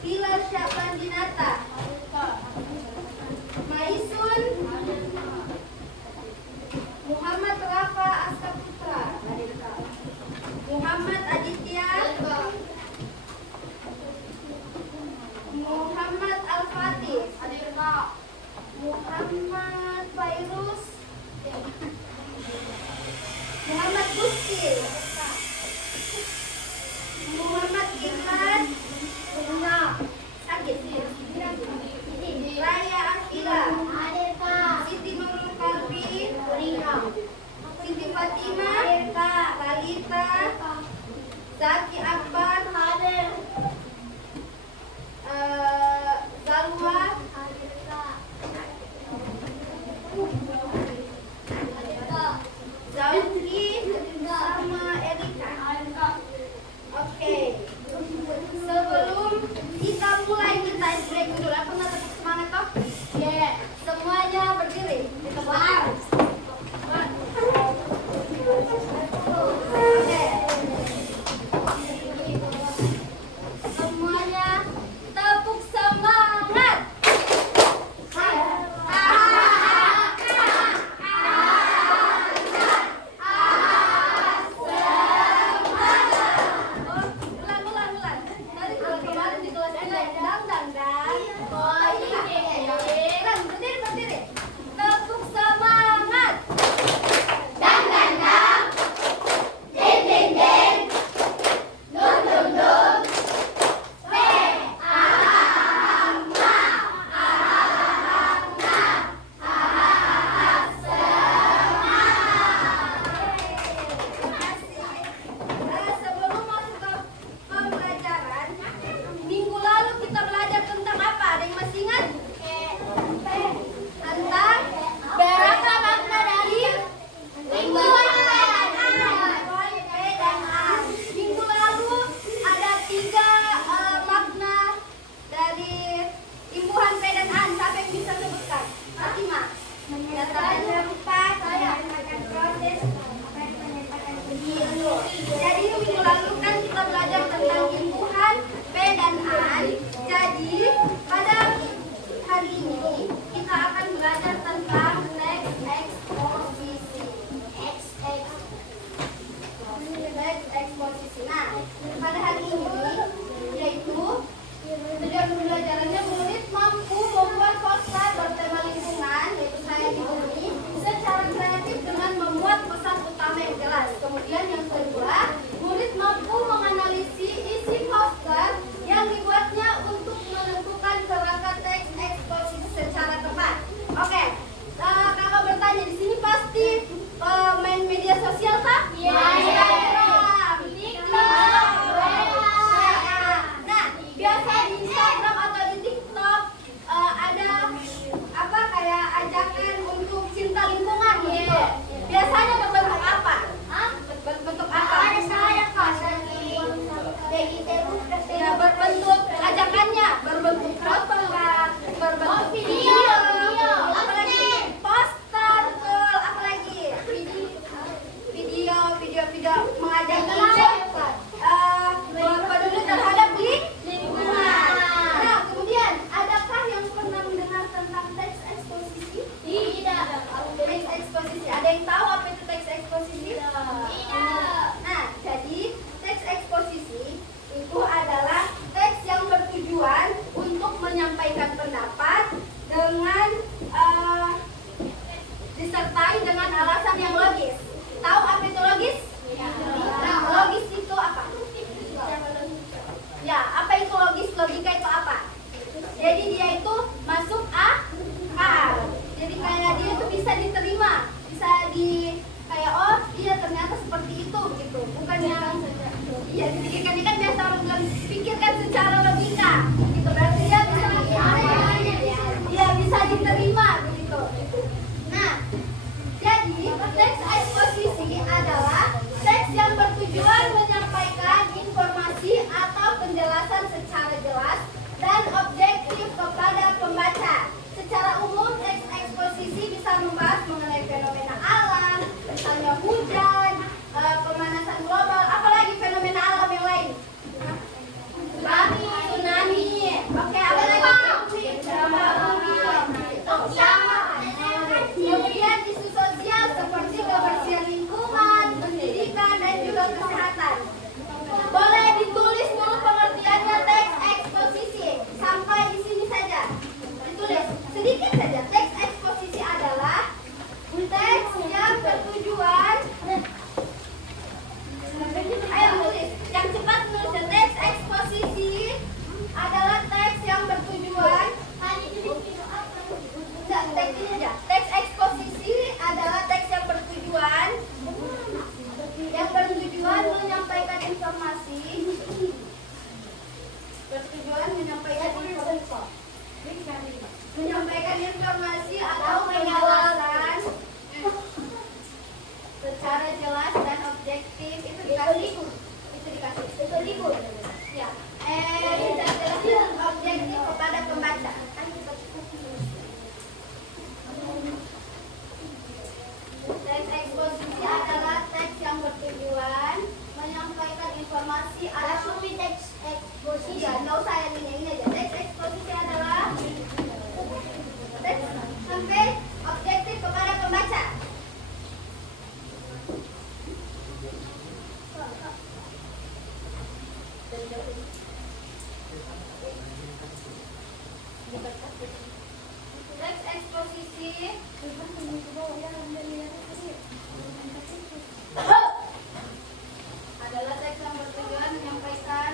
Pilar Syabandinata. Maisun Muhammad Rafa Askaputra. Muhammad Aditya. Muhammad Al-Fatih. Muhammad Fairuz. Muhammad Gusti. Muhammad Irfan. Sakit. Raya Akila. Siti Nurul Kalbi. Siti Fatimah. Lalita. Zaki Akbar. Zalwa. Zautri sama Erika. Oke. Sebelum kita mulai, kita break dulu. Aku nggak tetap semangat toh? Yeah. Semuanya berdiri. Kita berdiri. Oke. Semuanya tepuk semangat. Jadi minggu lalu kan kita belajar tentang imbuhan P dan A. Jadi pada hari ini kita akan belajar tentang teks eksposisi. Teks eksposisi. Nah, pada hari ini yaitu tujuan pembelajarannya murid mampu membuat poster bertema lingkungan, yaitu saya di sini, secara kreatif dengan membuat pesan utama yang jelas. Kemudian yang kedua, murid mampu menganalisis isi poster yang dibuatnya untuk menentukan kerangka teks eksposisi secara tepat. Oke, kalau bertanya di sini pasti main media sosial tak? Iya. Nah, biasa di Instagram atau di TikTok ada apa kayak ajakan untuk cinta lingkungan gitu. Biasanya berbentuk apa? Berbentuk apa? Ya, berbentuk ajakannya, berbentuk foto, berbentuk video, apalagi poster, apalagi video mengajak untuk peduli terhadap lingkungan. Nah, kemudian adakah yang pernah mendengar tentang teks eksposisi? Tidak. Teks eksposisi, ada yang tahu apa itu teks eksposisi? Tidak. Nah, jadi teks eksposisi itu adalah teks yang bertujuan untuk menyampaikan pendapat dengan disertai dengan alasan yang logis. Tahu apa itu logis? Nah, logis itu apa? Ya, apa itu logis? Logika itu apa? Jadi dia itu masuk akal. Jadi kayak dia itu bisa diterima, bisa kayak oh iya ternyata seperti itu gitu. Bukan yang iya dipikirkan, ini kan biasa orang bilang pikirkan secara logika gitu. Berarti dia bisa diterima begitu. Nah, jadi teks eksposisi adalah teks yang bertujuan menyampaikan informasi atau penjelasan secara jelas dan objektif kepada pembaca. Secara umum teks eksposisi bisa membahas mengenai fenomena bertujuan menyampaikan informasi atau penjelasan secara jelas dan objektif. Itu dikasih ya. Jelas objektif kepada pembaca. Teks eksposisi adalah teks yang bertujuan menyampaikan informasi atau teks eksposisi. Ya, nggak usah yang ini aja. Teks eksposisi adalah teks sampai objektif kepada pembaca. Teks eksposisi adalah teks yang bertujuan menyampaikan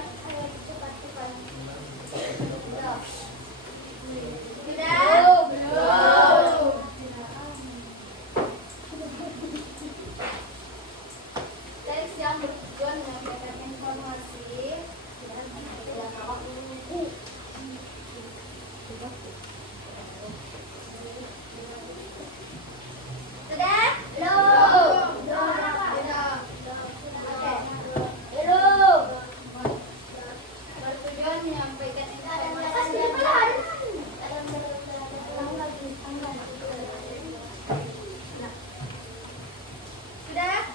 teks yang bertujuan menyampaikan informasi. Sudah? Bertujuan menyampaikan informasi. Sudah?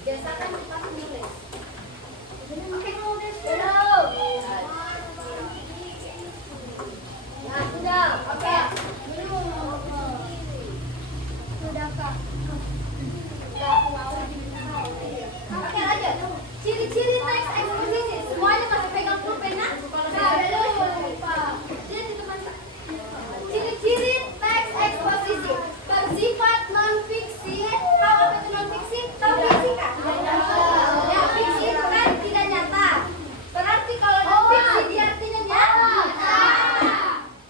Biasakan cepat menulis. Oke. Ya, sudah. Oke. Sudah, Kak. Oke, lanjut. Ciri-ciri teks eksposisi. Semuanya masih pegang pulpen. Ciri-ciri teks eksposisi bersifat non-fiksi. Tahu apa itu non-fiksi? Tahu fiksi kan? Ya, fiksi itu kan tidak nyata. Berarti kalau non-fiksi dia artinya nyata.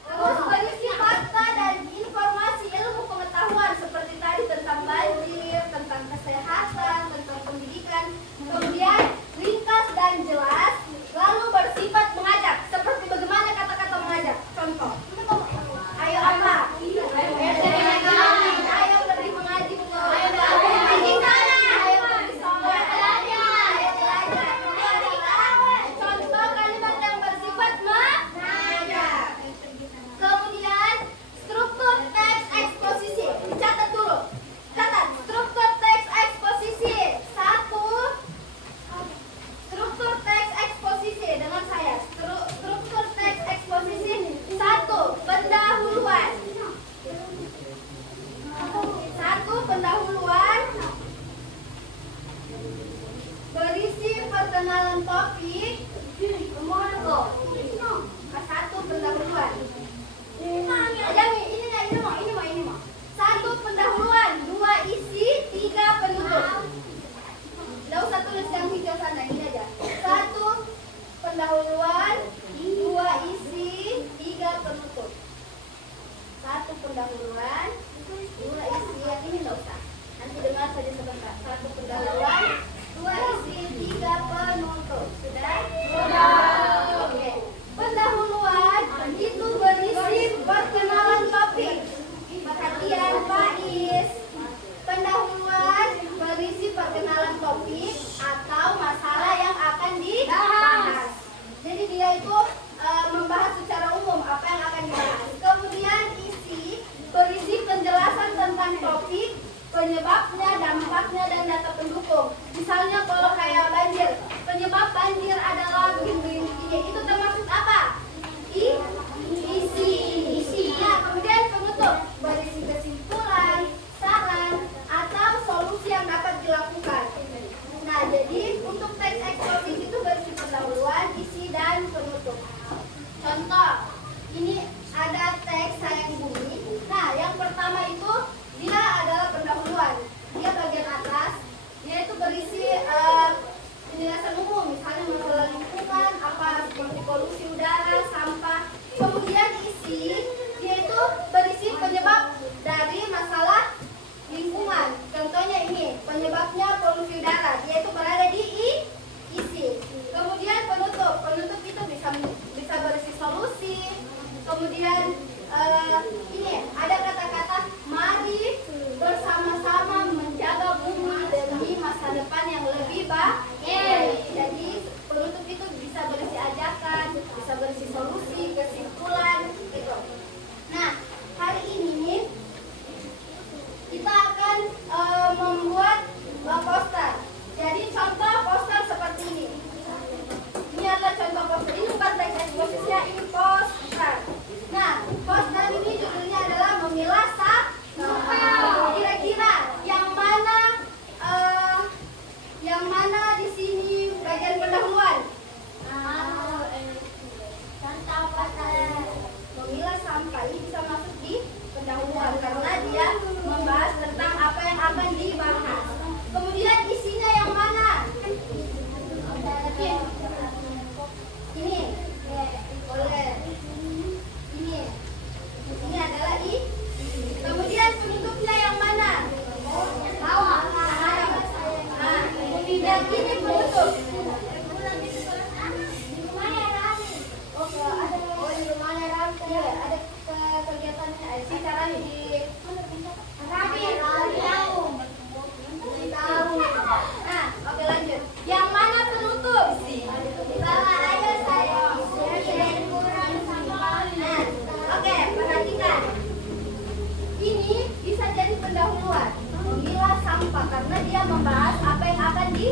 Terus berisi fakta dan informasi ilmu pengetahuan seperti tadi tentang banjir, tentang kesehatan, tentang pendidikan. Kemudian ringkas dan jelas, lalu bersifat mengajak. Seperti bagaimana kata-kata mengajak? Contoh. Ayo apa? Ayo lebih mengaji. Ayo pergi sana. Ayo pergi sholat. Ayo belajar. Contoh kalimat yang bersifat mengajak. Kemudian struktur teks eksposisi. Dicatat dulu. Catat struktur teks eksposisi. 1. Struktur teks eksposisi dengan saya. Struktur teks eksposisi 1. Pendahuluan. 1. Pendahuluan. Berisi perkenalan topik. 1. Pendahuluan. Ini mau. 1. Pendahuluan. 2. Isi. 3. Penutup. Nggak usah tulis yang hijau sana, ini aja. 1. Pendahuluan. 2. Isi. 3. Penutup. 1. Pendahuluan. 2. Isi. Yang ini nggak usah. Nanti dengar saja sebentar. 1. Pendahuluan. 2. Isi. 3. Penutup. Sudah? Oke. Pendahuluan itu berisi perkenalan topik. Perhatian Faiz. Pendahuluan berisi perkenalan topik atau masalah yang akan dibahas. Jadi dia itu membahas secara umum apa yang akan dibahas. Kemudian isi berisi penjelasan tentang topik, penyebabnya, dampaknya, dan data pendukung. Misalnya kalau kayak banjir, penyebab banjir adalah begini. Itu termasuk apa? Isi. Ya, kemudian penutup berisi kesimpulan, saran, atau solusi yang dapat dilakukan. Nah, jadi untuk teks eksposisi itu berisi pendahuluan, isi, dan penutup. Contoh, ini ada teks sayang bumi. Nah, yang pertama itu dia adalah pendahuluan. Dia bagian atas, dia itu berisi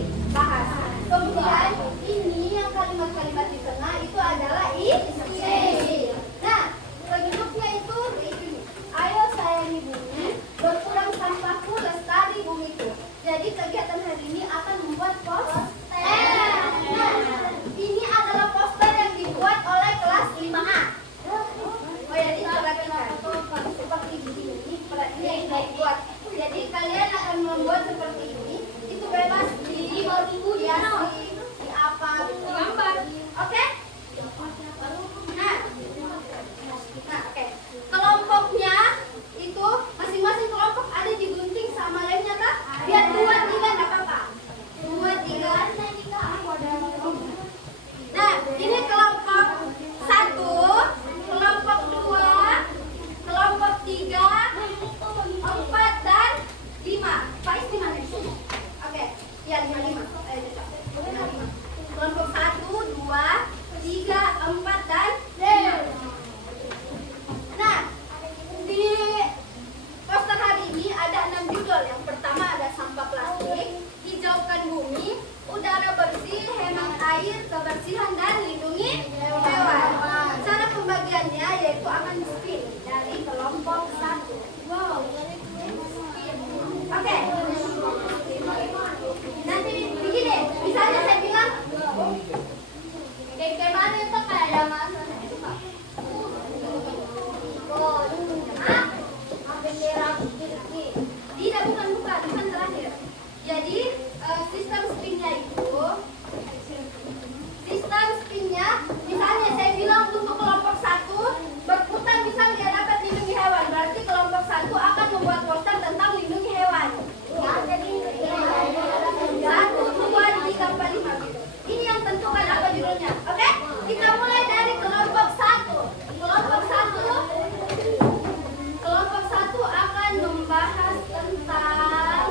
dibahas. Kemudian ini yang kalimat-kalimat di tengah itu adalah isi. Nah, bentuknya itu ini. Ayo sayangi bumi, berkurang sampahku, lestari bumiku. Jadi kegiatan hari ini akan membuat poster. Nah, ini adalah poster yang dibuat oleh kelas 5A. Oh ya, diperhatikan. Seperti ini, ini yang dibuat. Jadi kalian akan membuat seperti ini. Itu bebas di apa? Oke? Nah, oke. Kelompoknya itu masing-masing kelompok ada digunting sama lemnya kah? Biar 2, 3 nggak apa-apa. 2, 3. Nah, ini kelompok 1, kelompok 2, kelompok 3, 4 dan 5. Faiz di mana? Oke, ya 5. Kelompok 1, 2, 3, 4 dan 5. Nah, di poster hari ini ada 6 judul. Yang pertama ada sampah plastik, hijaukan bumi, udara bersih, hemat air, kebersihan dan lindungi hewan. Cara pembagiannya yaitu akan spin dari kelompok 1. Wow. Oke. Nanti begini, misalnya saya bilang kayak mana itu kayak ada mana? Tidak, bukan terakhir. Jadi sistem spinnya misalnya saya bilang untuk kelompok 1 berputar, misal dia dapat lindungi hewan, berarti kelompok 1 akan membuat poster tentang lindungi hewan. 1, 2, 3, 4, 5 gitu. Ini yang tentukan apa judulnya. Oke? Kita mulai dari kelompok 1. Kelompok 1 akan membahas tentang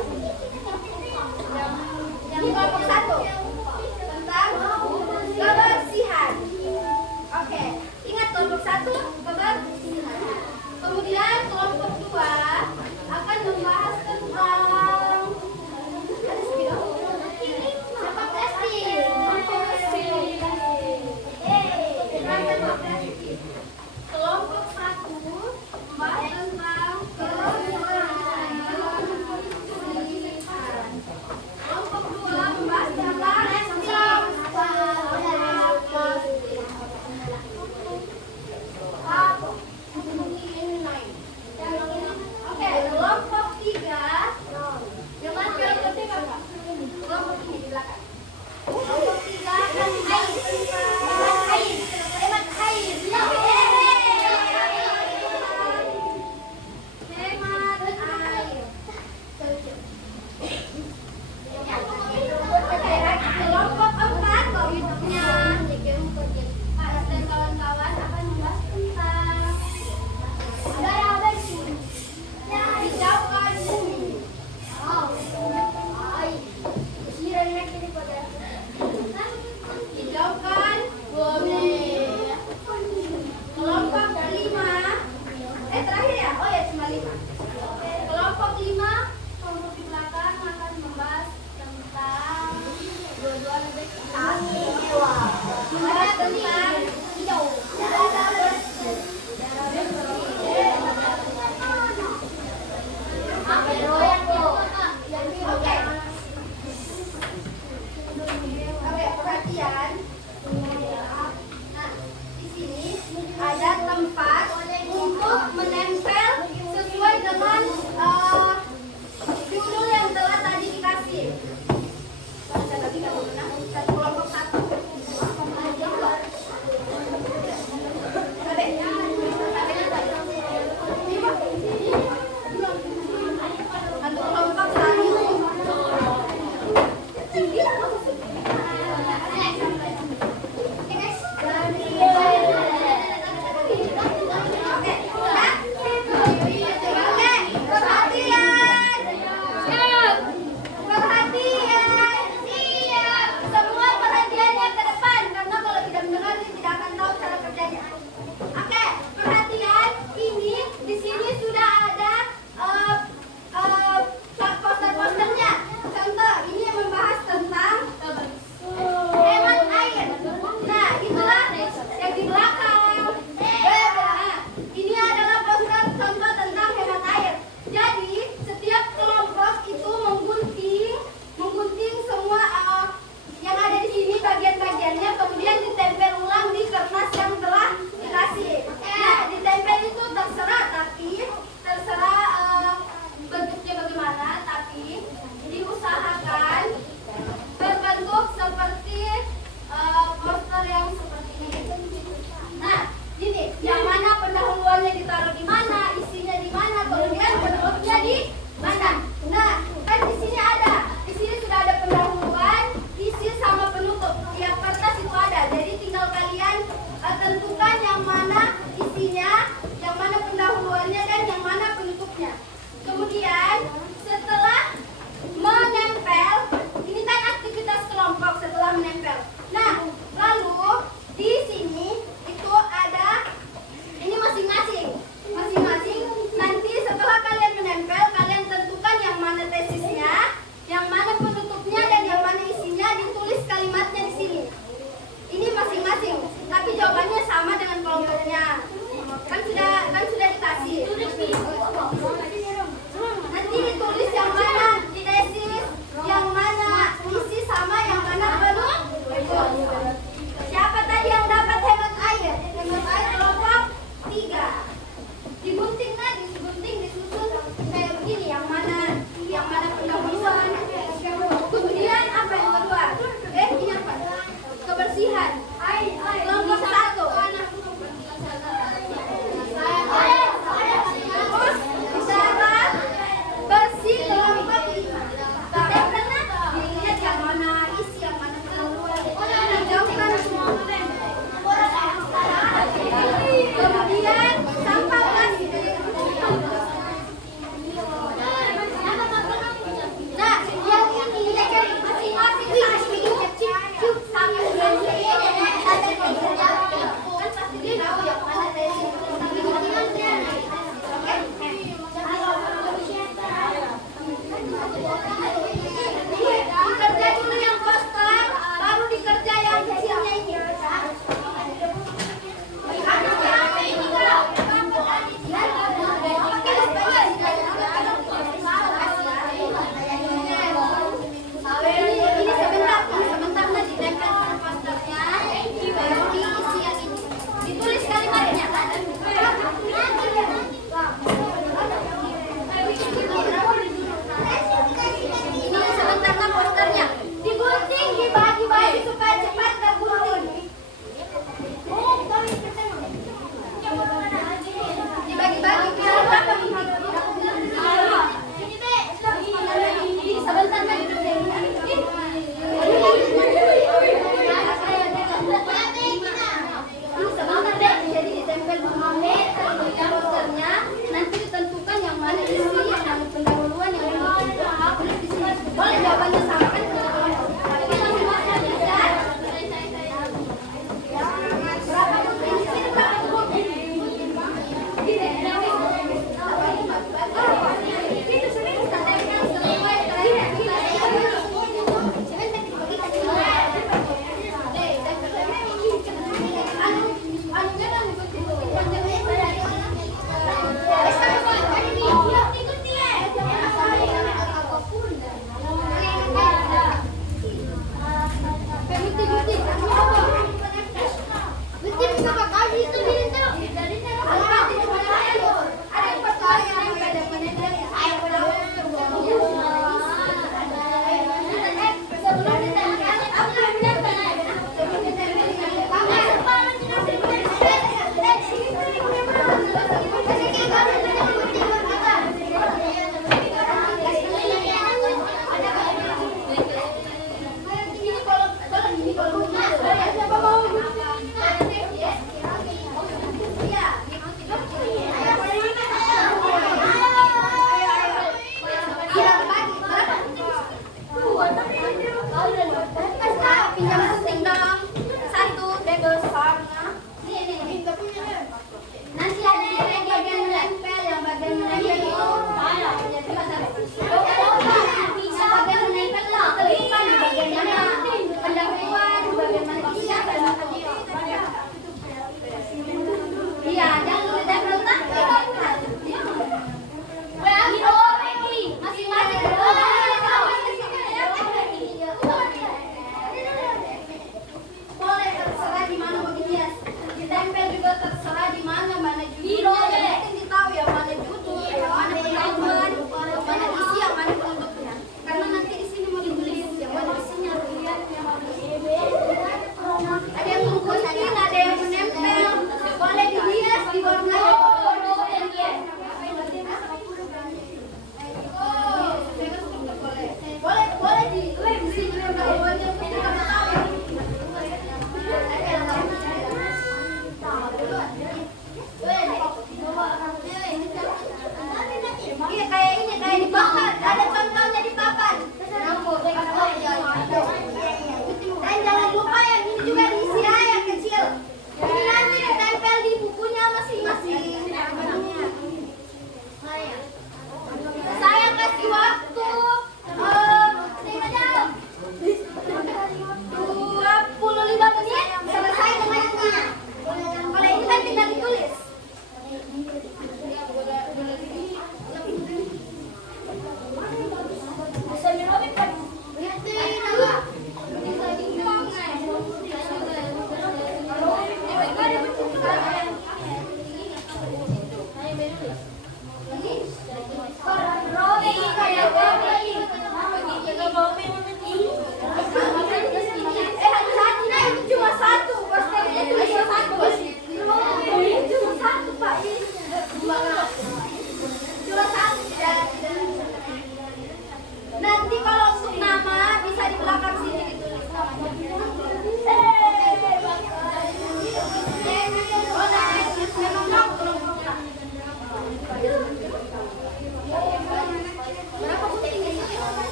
kelompok 1 tentang kebersihan. Oke, ingat kelompok 1 kebersihan. Kemudian kelompok 2 akan membahas tentang kelompok 1 membahas tentang kebersihan. Kelompok 2 membahas tentang Oke, kelompok 3 dengan penting apa? Kelompok ini di belakang. Kelompok 3 akan hemat air. Hemat air. Kelompok 4 kelompoknya Pak dan kawan-kawan akan membahas tentang udara bersih, hijaukan bumi. Hijaukan bumi. Kelompok 5 terakhir ya? Oh ya, cuma 5. Kelompok 5 kelompok di belakang akan membahas lagi diusahakan berbentuk seperti poster yang seperti ini. Nah, ini yang mana pendahuluannya ditaruh di mana, isinya di mana, kemudian penutupnya di mana. Nah, kan di sini sudah ada pendahuluan, isi sama penutup. Tiap kertas itu ada. Jadi tinggal kalian tentukan yang mana isinya, yang mana pendahuluannya dan yang mana penutupnya. Kemudian setelah menempel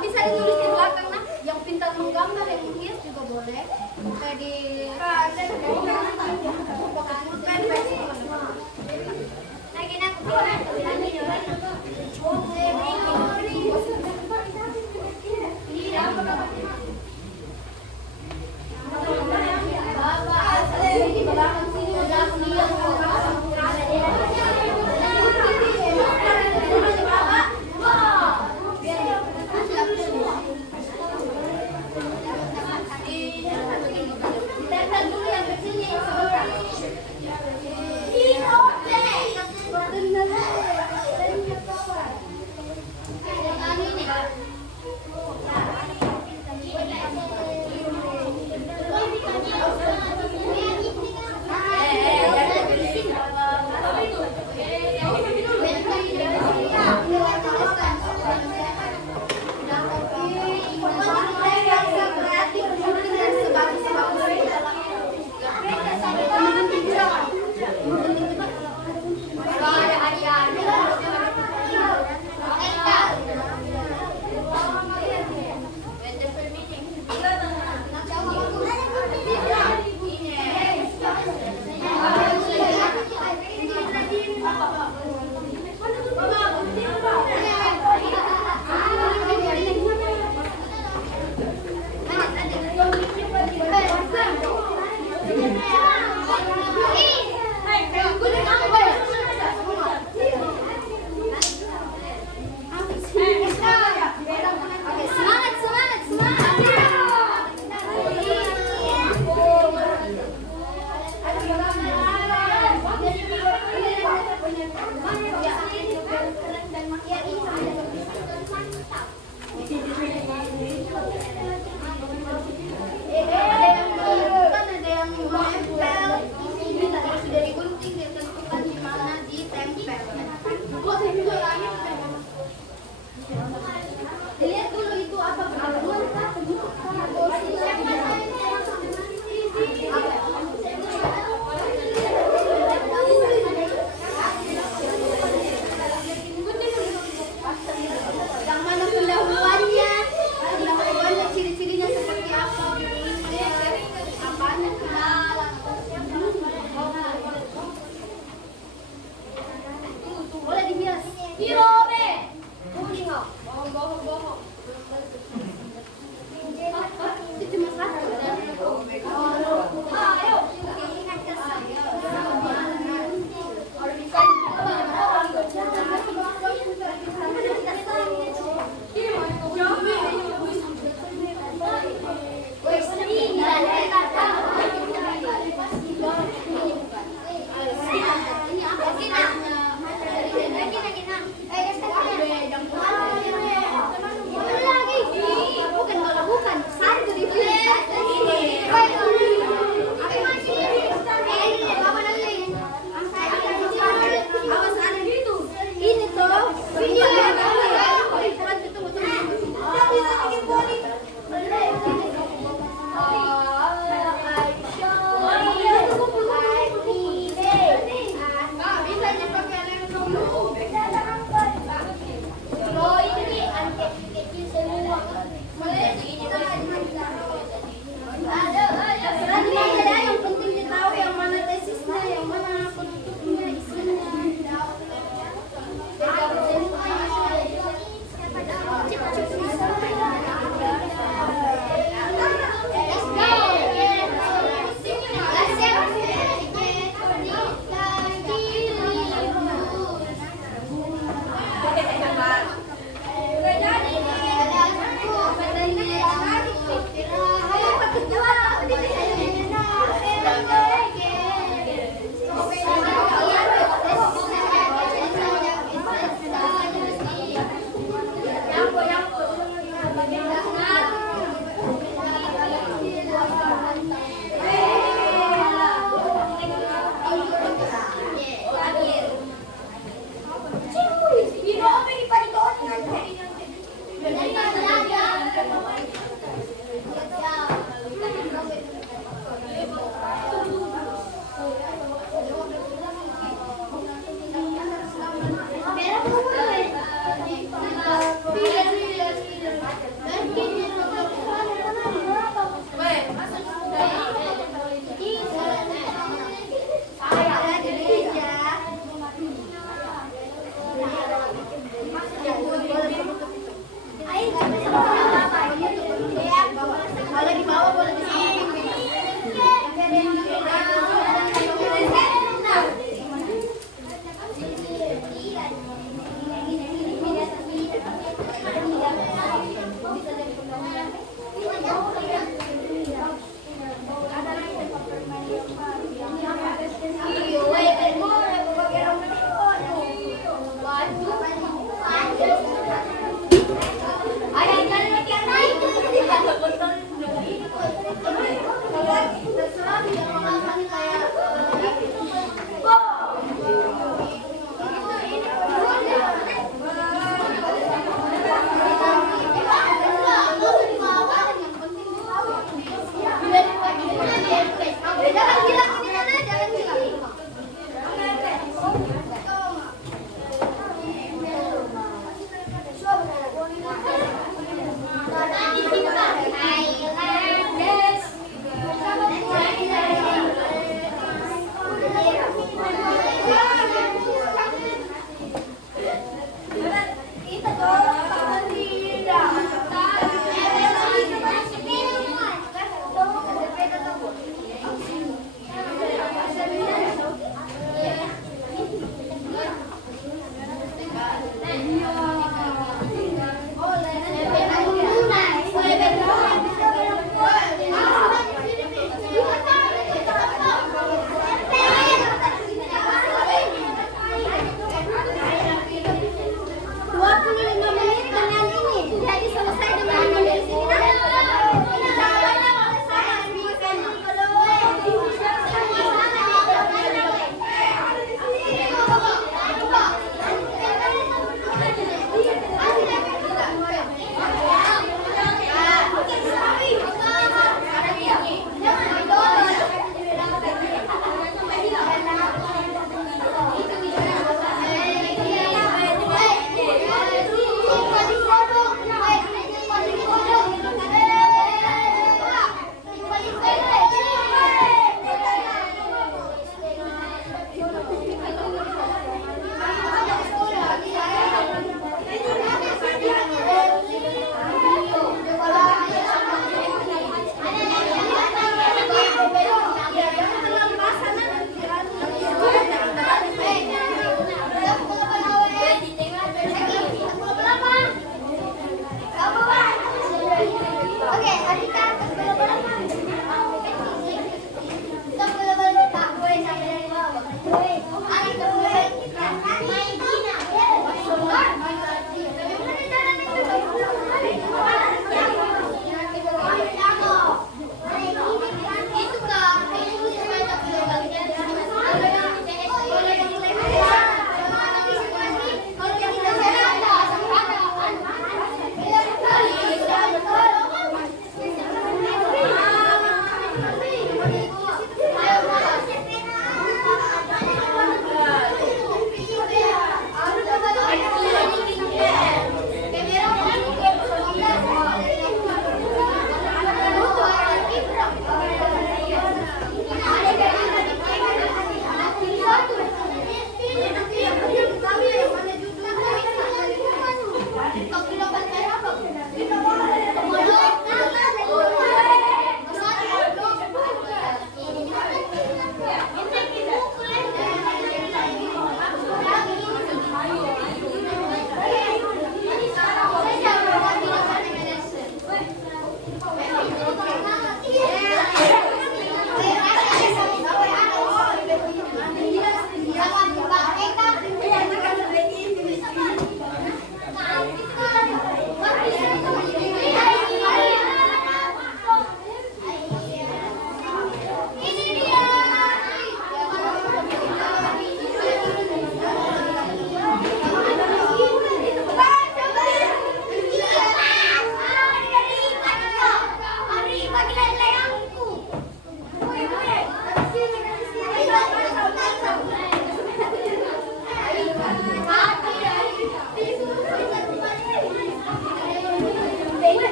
Bisa ditulis di belakang, nah yang pintar menggambar yang menghias juga boleh. Kayak di lihat dulu itu apa yang mana pendahuluannya, ciri-cirinya seperti apa, apanya kenalan, boleh dihias. Pirobe, kuning kok. Bohong. Itu cuma satu. Ayo.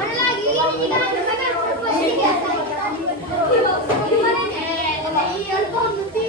Mana lagi? Ini kan mana? Ini ya. Gimana nih? Iya, tuh nanti.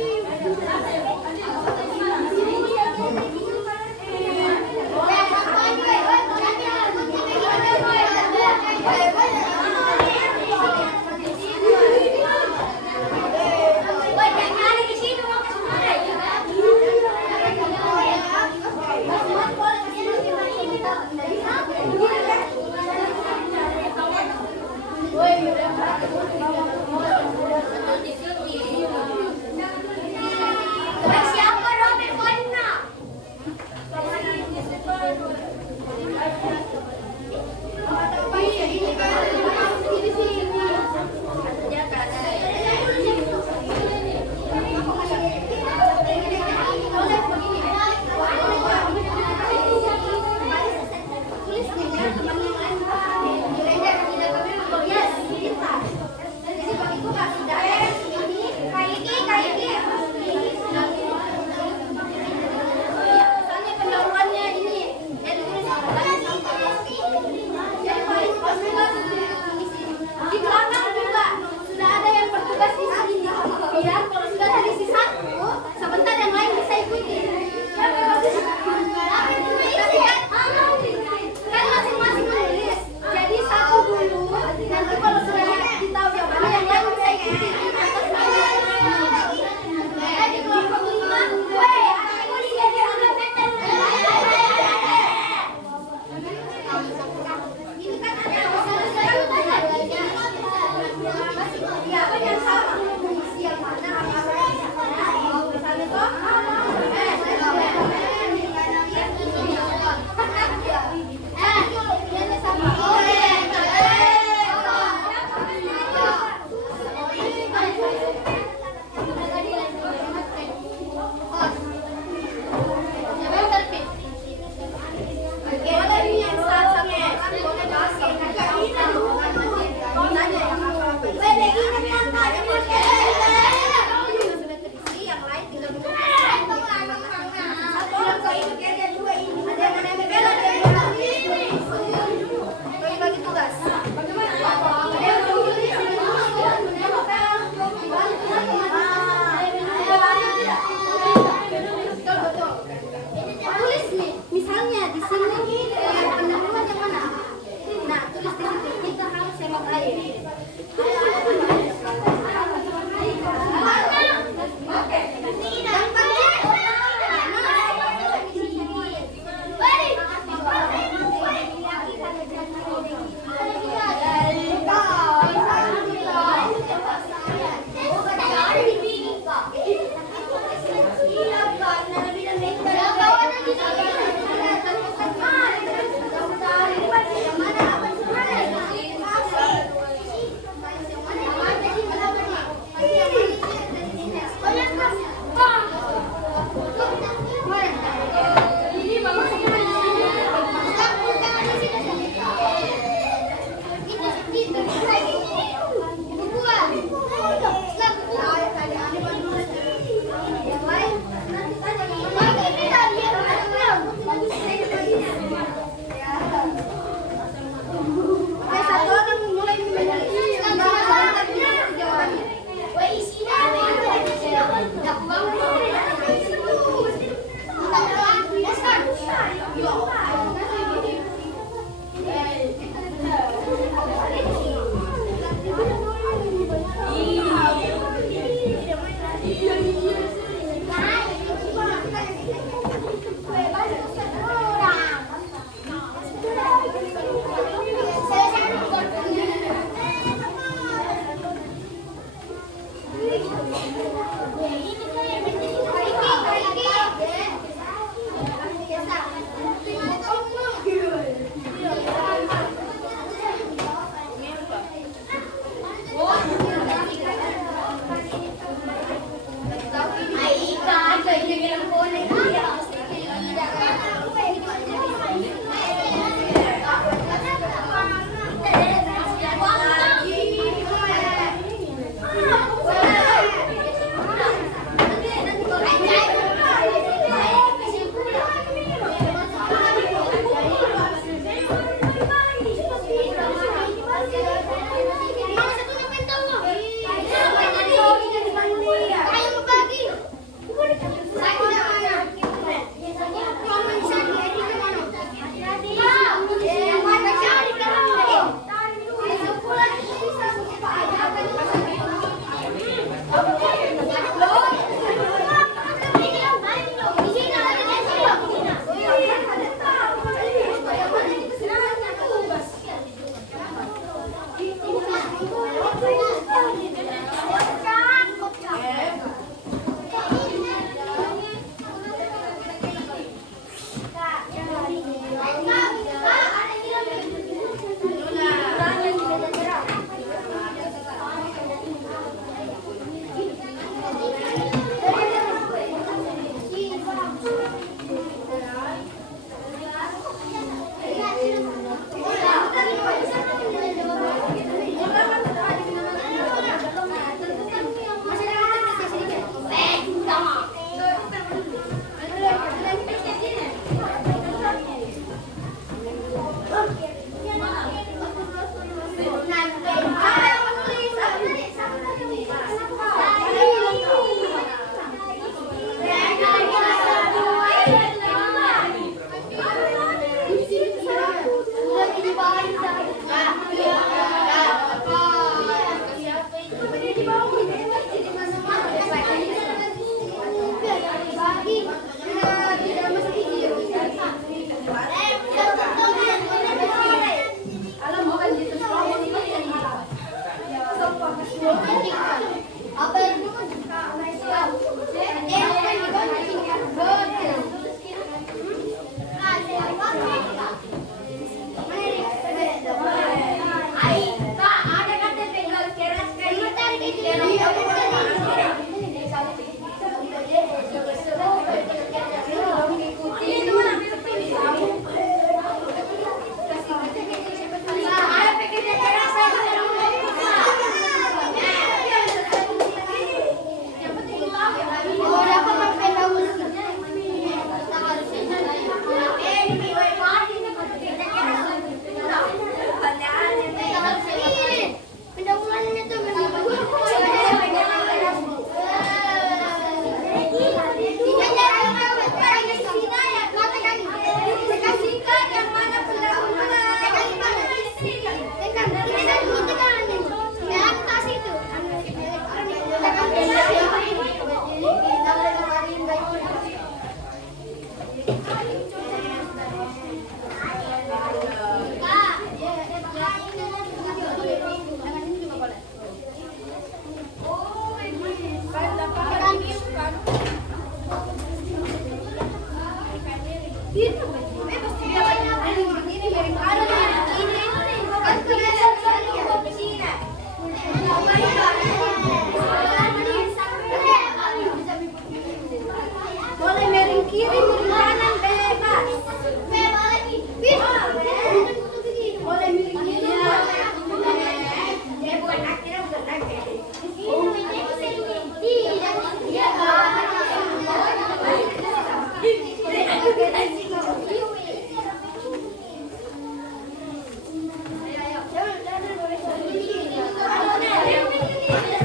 Boleh miring kiri, miring kanan, bebas. Boleh miring kiri. Ayo, ayo.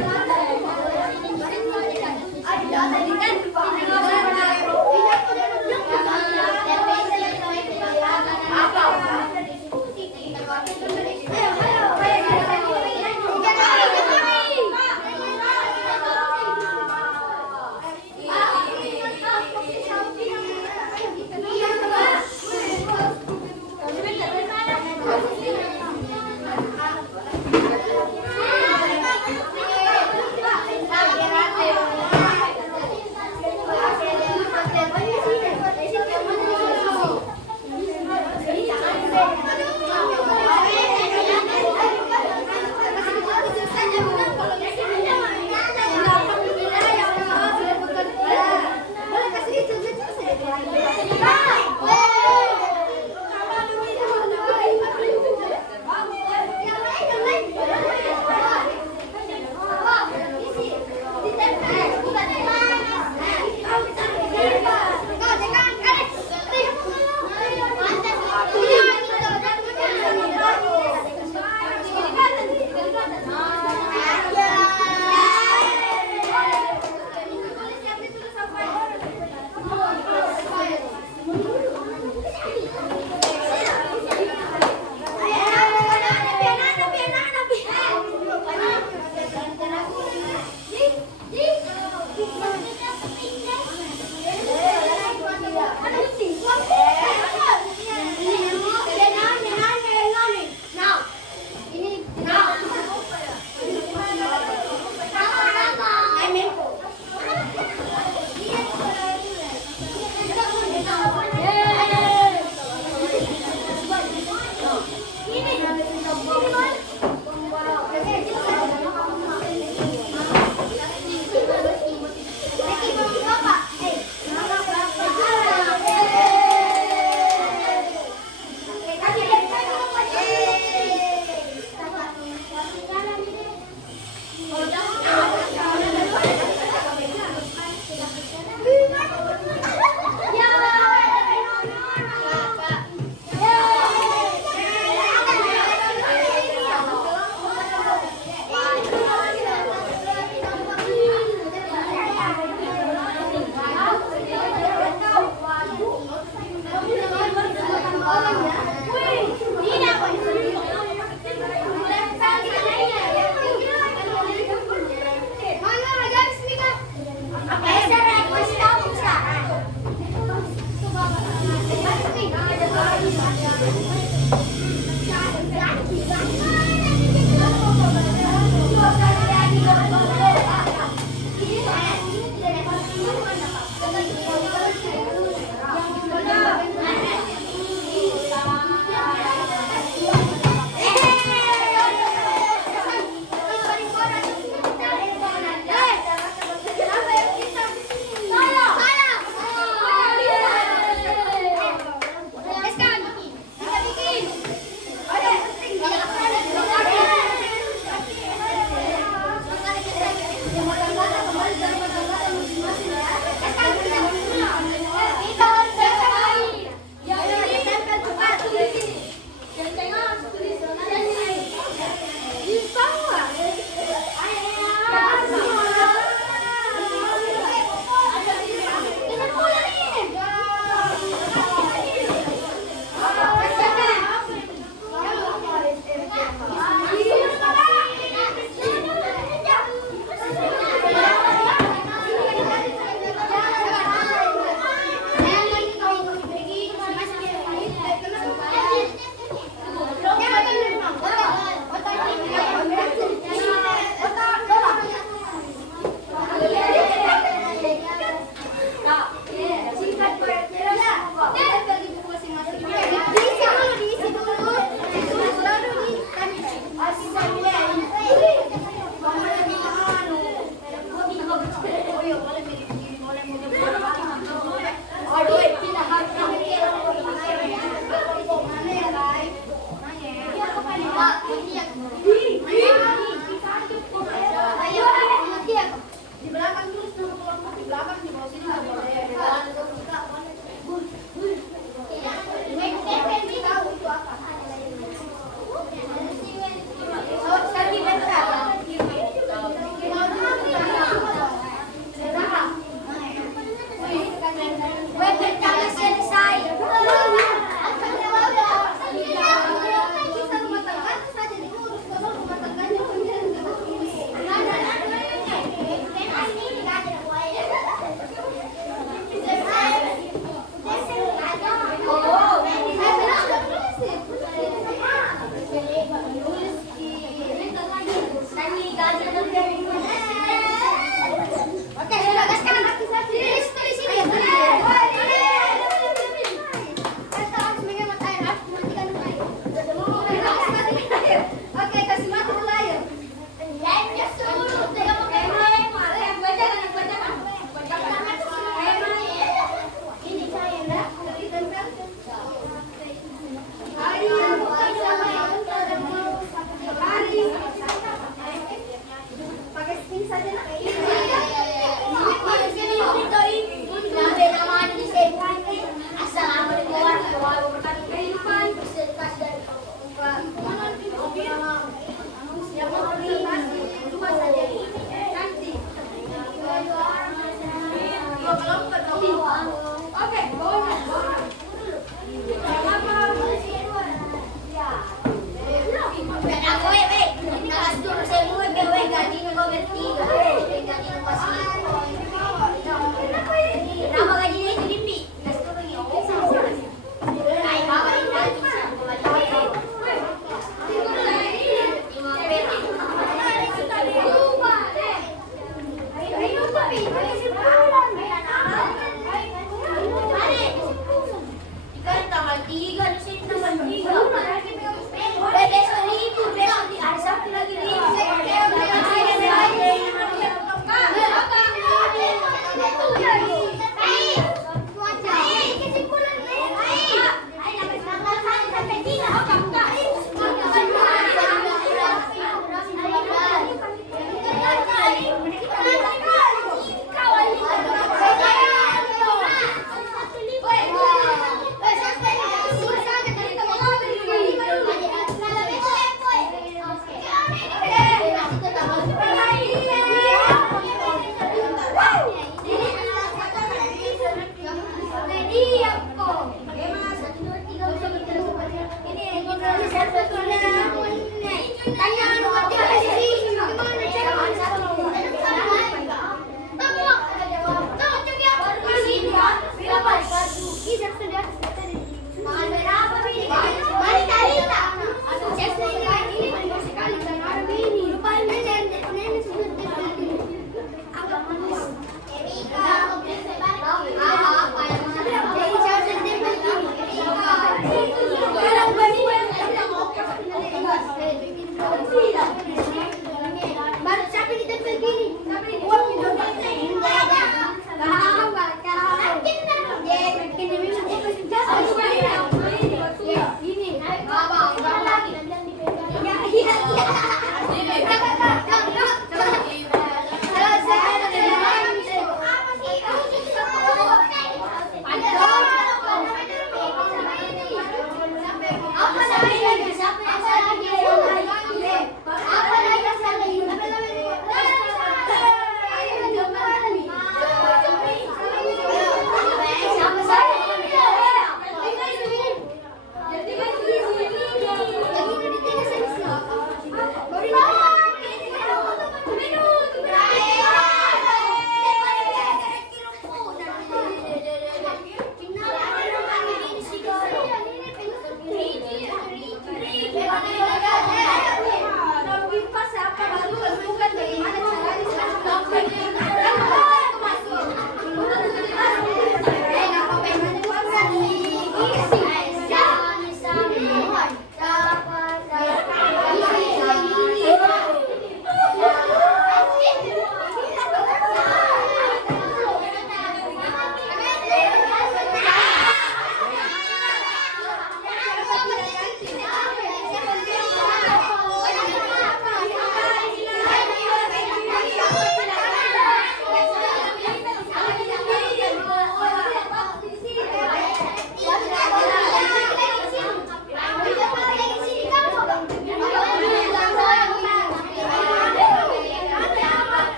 Ayo, di belakang tulis nama kelompok di belakang di bawah sini nggak boleh. Tahu itu apa? Oh, sekali bentar. Oke, sudah guys, sekarang tulis ini. Oke, kasih mati dulu air. Pakai spin saja nak. Assalamualaikum warahmatullahi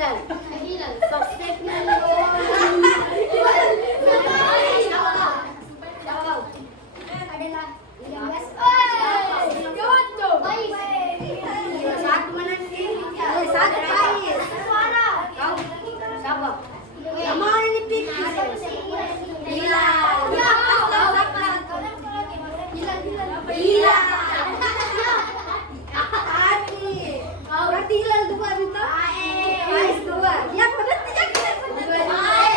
Hilal. Hilal. Subscribe na Berarti Hilal 2 bintang. Dua. Ya, benar tidak?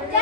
Oke.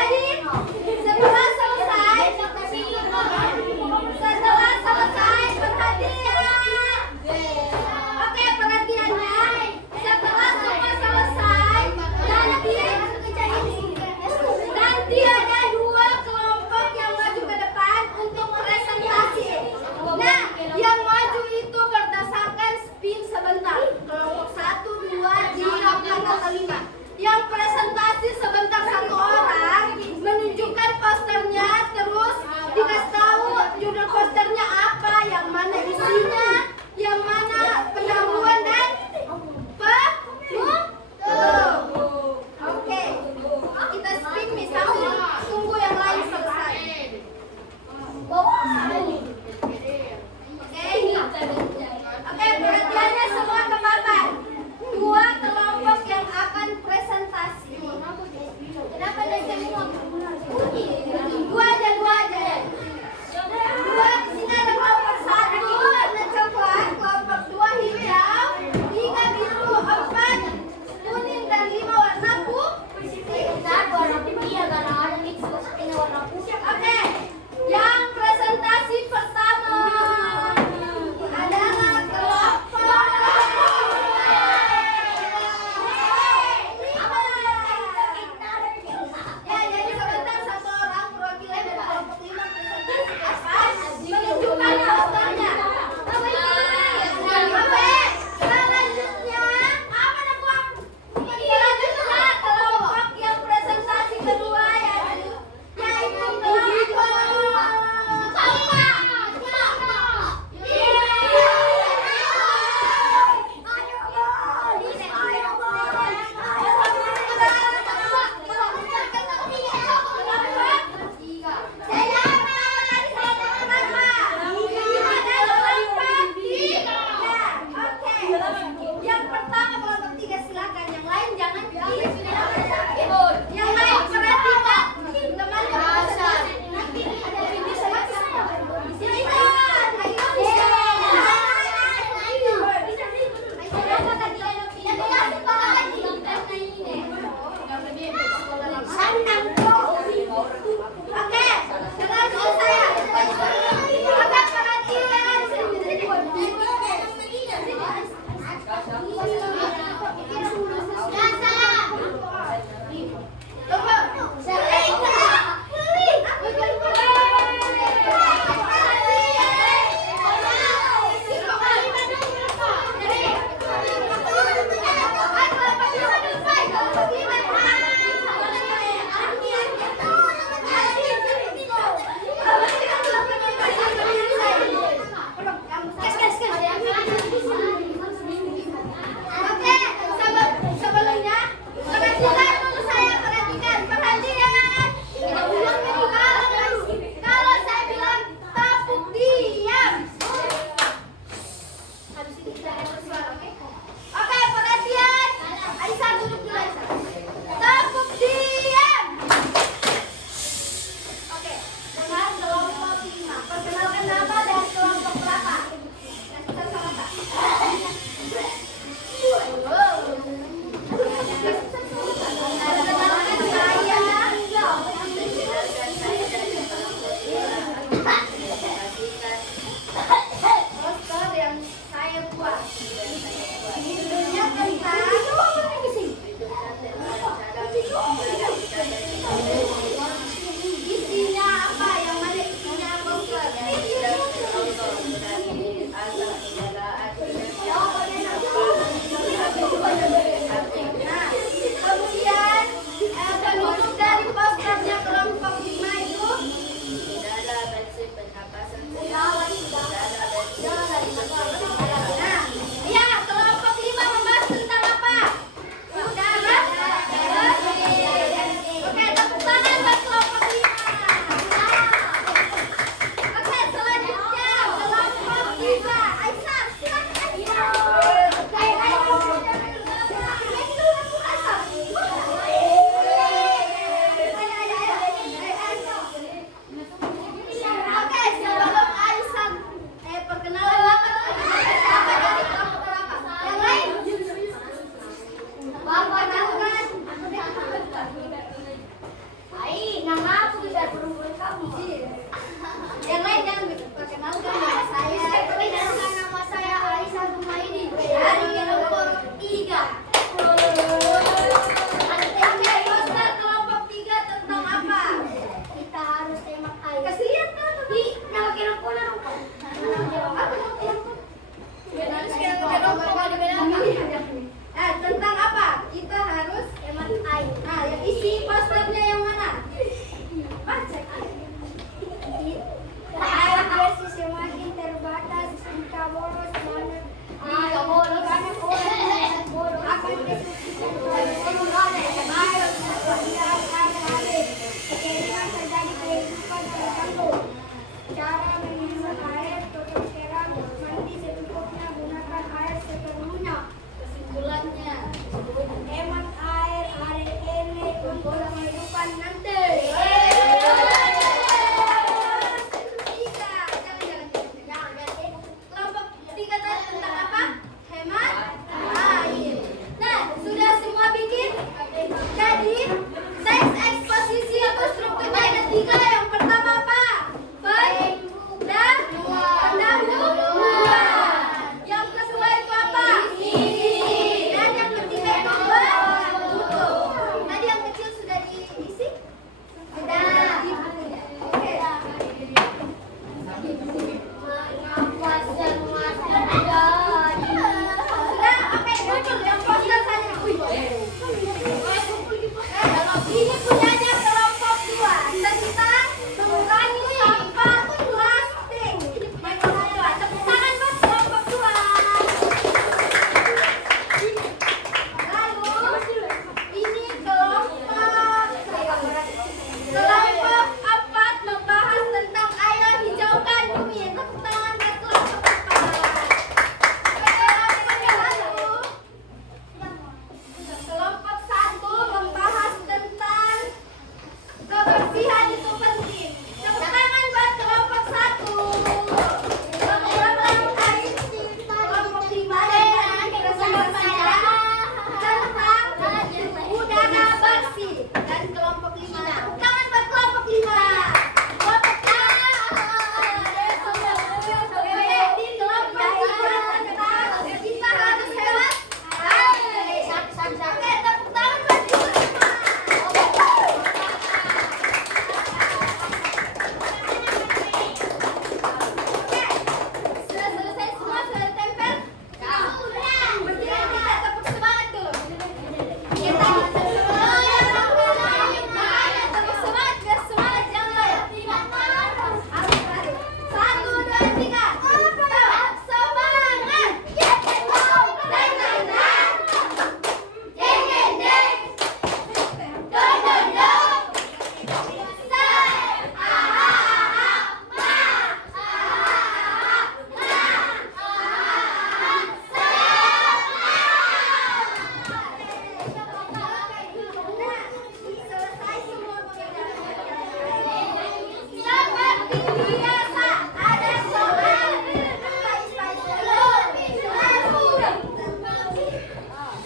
Tentang apa? Kita harus hemat air. Nah, yang isi posternya yang mana? Baca. Air bersih semakin terbatas, jika boros mana? Air boros, karena boros akan kekeringan terjadi kehidupan terganggu. Cara menghemat air, tutup keran, mandi secukupnya, gunakan air sepenuhnya. Kesimpulannya, Hemat air hari ini untuk kehidupan nanti. kelompok 3 tadi tentang apa? Hemat air. Nah, sudah semua bikin? Jadi, teks eksposisi atau strukturnya ada 3. Yang pertama apa? Pendahuluan. Yang kedua itu apa? Dan yang ketiga itu penutup. Tadi yang kecil sudah diisi? Sudah. Oke. Sudah, oke, muncul yang poster saja. Ini punyanya kelompok 2 tentang mengurangi sampah plastik. Tepuk tangan buat kelompok 2. Lalu ini kelompok 4 membahas tentang ayo hijaukan bumi. Tepuk tangan buat kelompok 4. Kelompok 1 membahas tentang kebersihan itu penting. Tepuk tangan buat kelompok 1. Kelompok 5 yang bersama saya tentang udara bersih. Dan kelompok 5. Tepuk tangan buat kelompok 5. Kelompok di kelompok 3 tentang kita harus hemat air. Oke, tepuk tangan buat kelompok 5. Sudah selesai semua, sudah ditempel? Berdiri kita tepuk semangat dulu. Kita makanya tepuk semangat biar semangat jangan loyo. Harus lari. 1, 2, 3. Tepuk semangat. Deng deng deng. Deng deng deng. Dong dong dong. Selesai semua seperti biasa ada soal.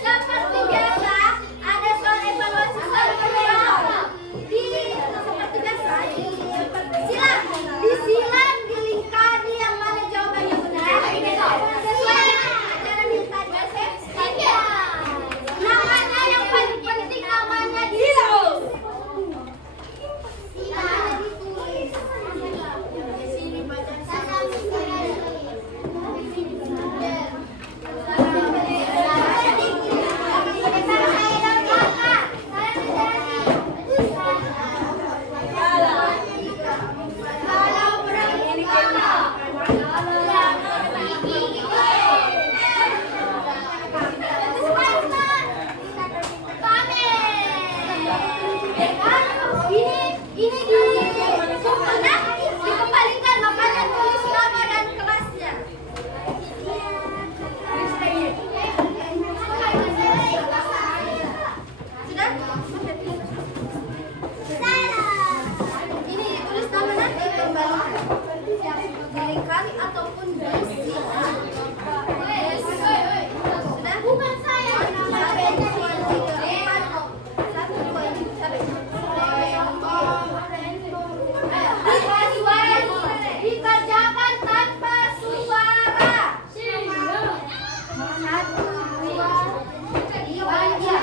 Seperti biasa ada soal evaluasi sosial. Seperti biasa disilang, dilingkari yang mana jawabannya benar. Sesuai dengan ajaran yang tadi. Namanya yang paling penting namanya ditulis. Dikembalikan, makanya tulis nama dan kelasnya. Sudah? Ini tulis nama nanti kembalikan. Dilingkari ataupun disilang. Sudah? Bukan saya. Sampai 1, 2, 3, 4. 1, 2, 3. Dikerjakan tanpa suara. 1, 2, 3.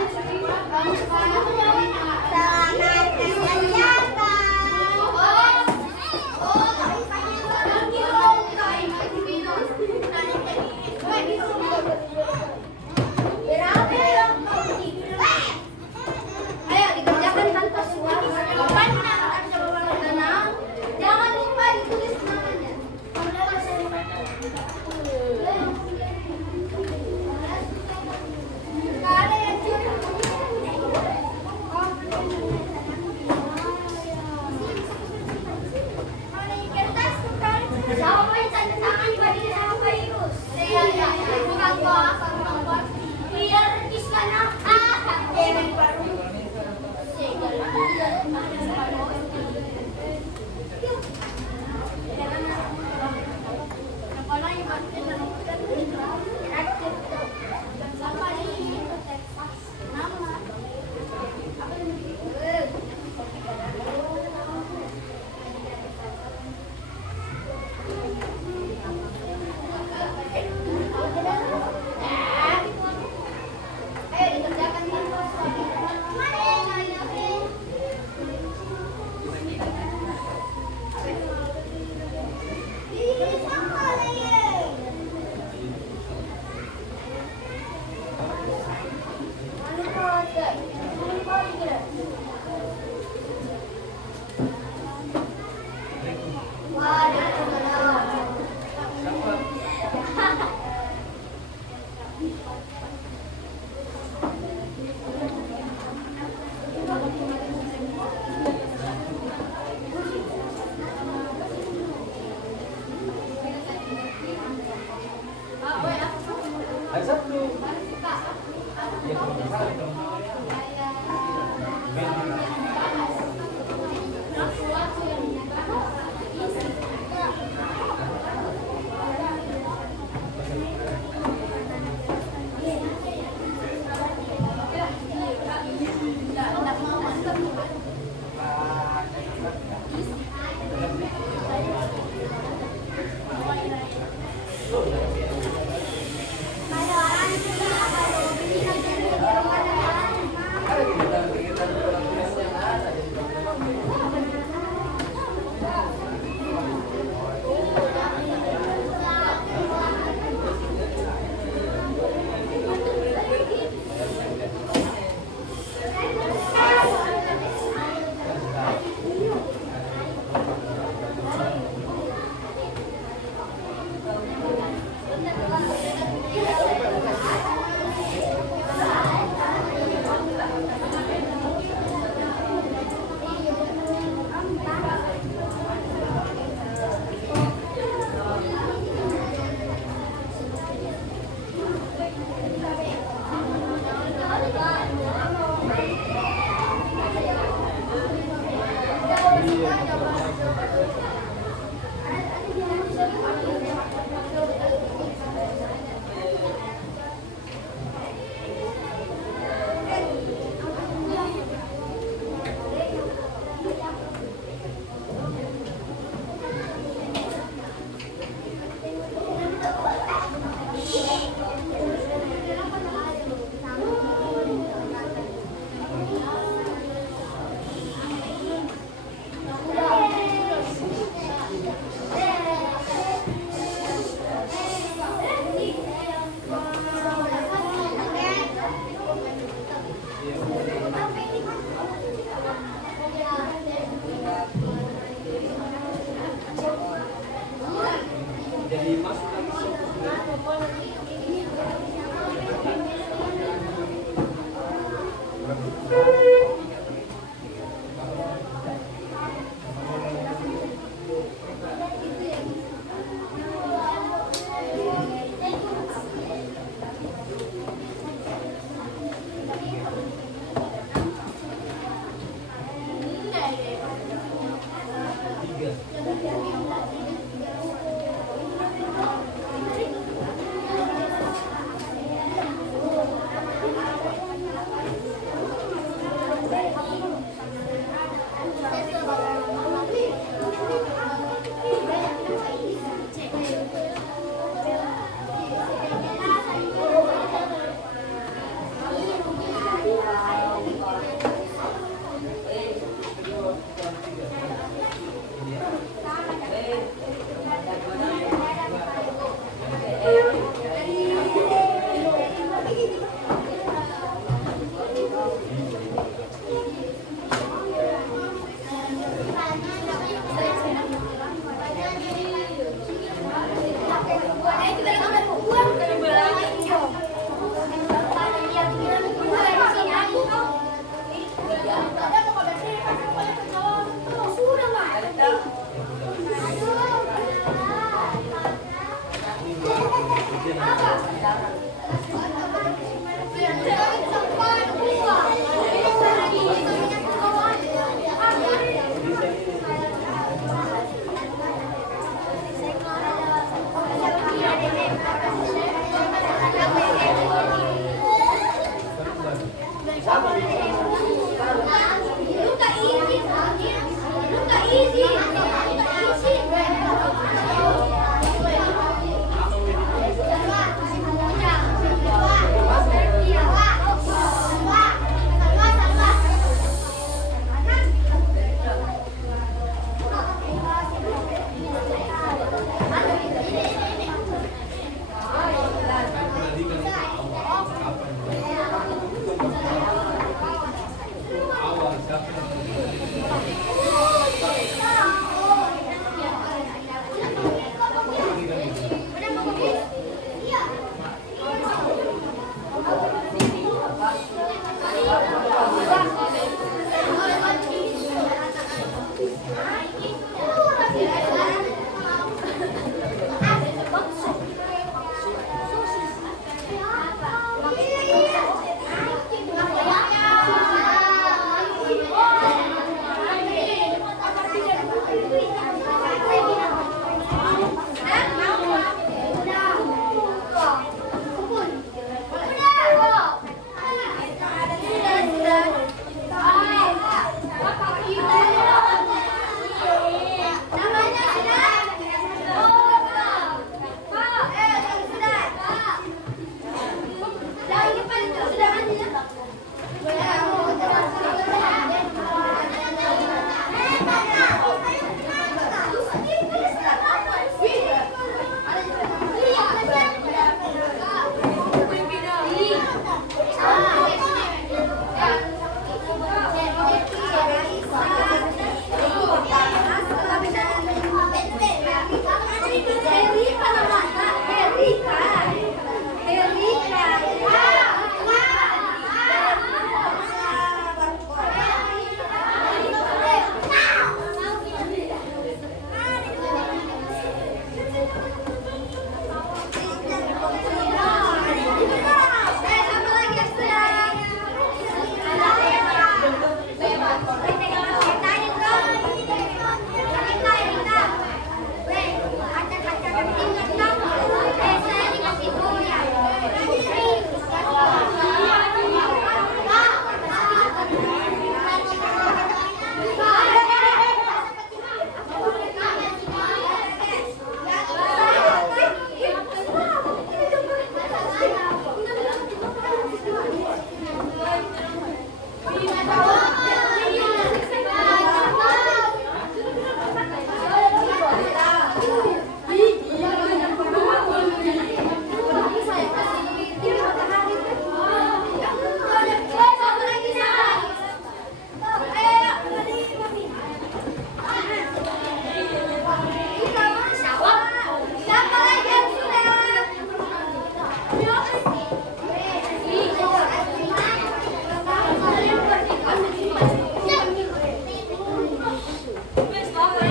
Oke,